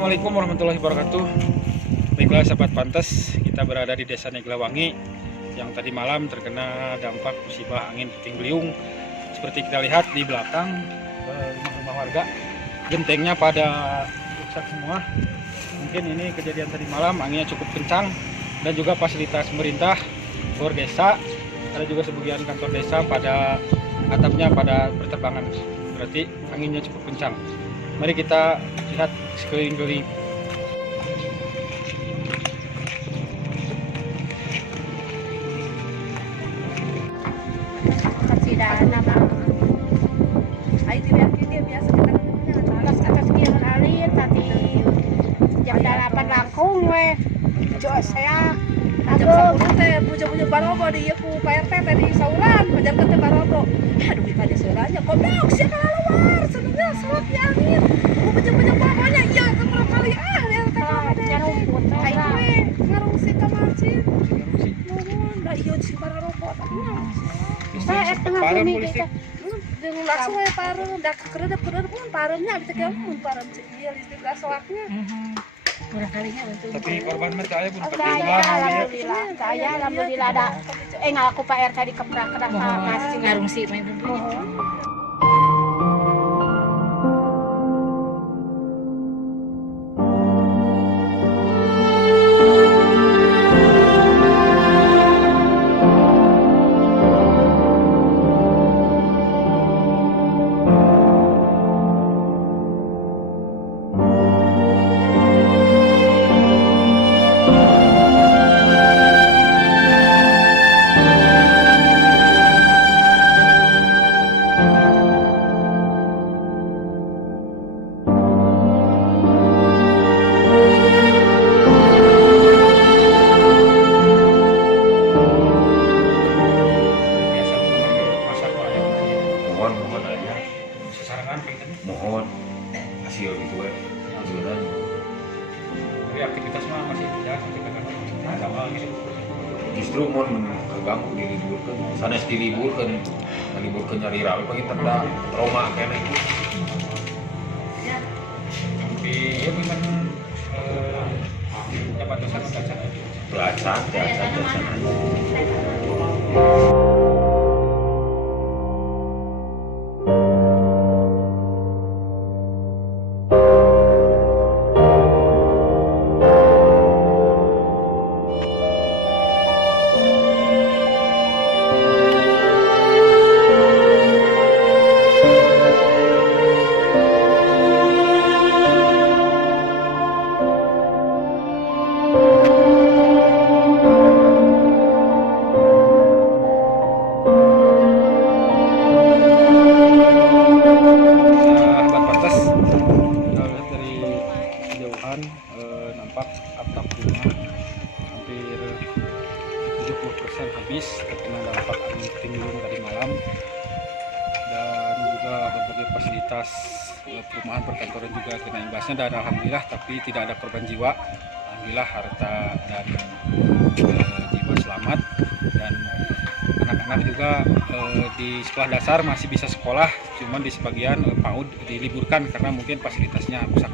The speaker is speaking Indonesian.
Assalamualaikum warahmatullahi wabarakatuh. Baiklah sahabat Pantes, kita berada di Desa Neglawangi yang tadi malam terkena dampak musibah angin puting beliung. Seperti kita lihat di belakang rumah-rumah warga, gentengnya pada rusak semua. Mungkin ini kejadian tadi malam, anginnya cukup kencang dan juga fasilitas pemerintah, bor desa, ada juga sebagian kantor desa pada atapnya pada berterbangan. Berarti anginnya cukup kencang. Mari kita lihat sekeliling-keliling. Persidangan apa? Ay, dilihatin dia biasa atas kieu alin tadi jam 8 langkung we. Jos saya jam 10 teh puja-puja barobo di ieu ku Pak RT teh di sauran pajamkeun teh barobo. Aduh di pada sauranya goblok sia kaluar sebenarnya suap angin. Ku puja-puja barobonya ieu teh kali ya teh rumput. Ai we ngarungsi ka masjid. Nuhun da ieu si barobo teh. Saya tengah bumi kita. Dengan langsung ya parem, dah kereda pun paremnya bisa kayak pun parem dia listrik gaswaknya. Murah kalinya untuk. Tapi korban mereka ya pun Saya alhamdulillah ada. Ngaku Pak RT di keprak masih ngarungsi main dulu. Mohon hasil itu hasilnya. Tapi aktivitas mah masih jalan sampai ke kantor sama gitu. Justru mau keganggu diliburkan, sanes diliburkan nyari rawi pagi tenda trauma kena itu. Tapi ya bukan punya batasan Belasan aja. Nampak atap rumah hampir 70% habis terkena dampak angin puting beliung tadi malam, dan juga berbagai fasilitas perumahan perkantoran juga kena imbasnya, dan alhamdulillah tapi tidak ada korban jiwa, alhamdulillah harta dan jiwa selamat. Dan anak-anak juga di sekolah dasar masih bisa sekolah, cuman di sebagian PAUD diliburkan karena mungkin fasilitasnya rusak.